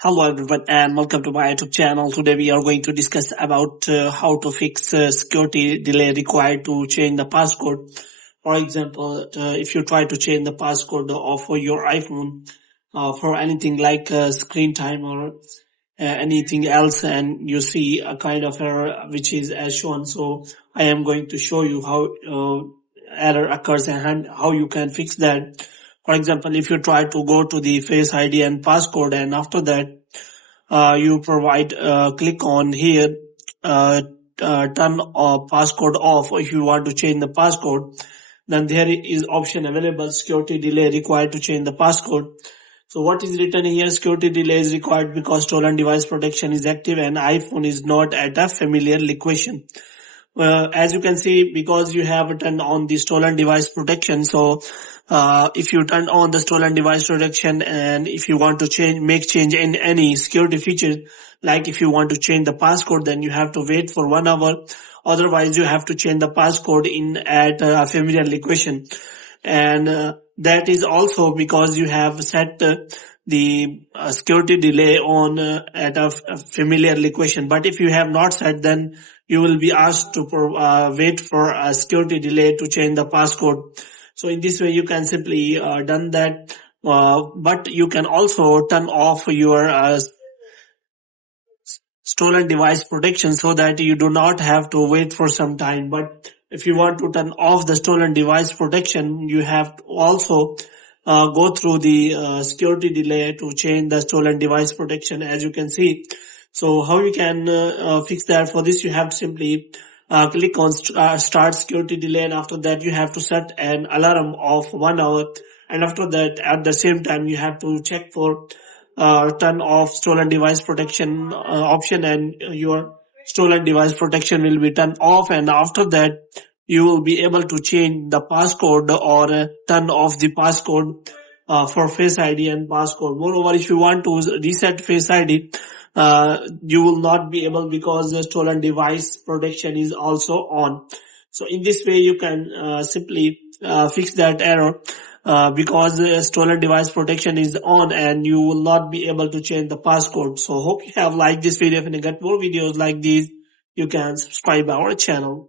Hello everyone and welcome to my YouTube channel. Today we are going to discuss about how to fix security delay required to change the passcode. For example, if you try to change the passcode of your iPhone for anything like screen time or anything else, and you see a kind of error which is as shown. So I am going to show you how error occurs and how you can fix that. For example, if you try to go to the Face ID and passcode, and after that you provide click on here, turn passcode off. If you want to change the passcode, then there is option available, security delay required to change the passcode. So what is written here? Security delay is required because stolen device protection is active and iPhone is not at a familiar location. As you can see, because you have turned on the stolen device protection, so if you turn on the stolen device protection and if you want to make change in any security feature, like if you want to change the passcode, then you have to wait for 1 hour. Otherwise, you have to change the passcode at a familiar location. And that is also because you have set the security delay on at a familiar location. But if you have not set, then you will be asked to wait for a security delay to change the passcode. So in this way, you can simply done that. But you can also turn off your stolen device protection so that you do not have to wait for some time. But if you want to turn off the stolen device protection, you have to also go through the security delay to change the stolen device protection, as you can see. So how you can fix that? For this, you have to simply click on start security delay, and after that you have to set an alarm of 1 hour, and after that at the same time you have to check for turn off stolen device protection option, and your stolen device protection will be turned off, and after that you will be able to change the passcode or turn off the passcode for Face ID and passcode. Moreover, if you want to reset Face ID, you will not be able, because the stolen device protection is also on. So in this way you can simply fix that error, because the stolen device protection is on and you will not be able to change the passcode. So hope you have liked this video. If you get more videos like these, you can subscribe our channel.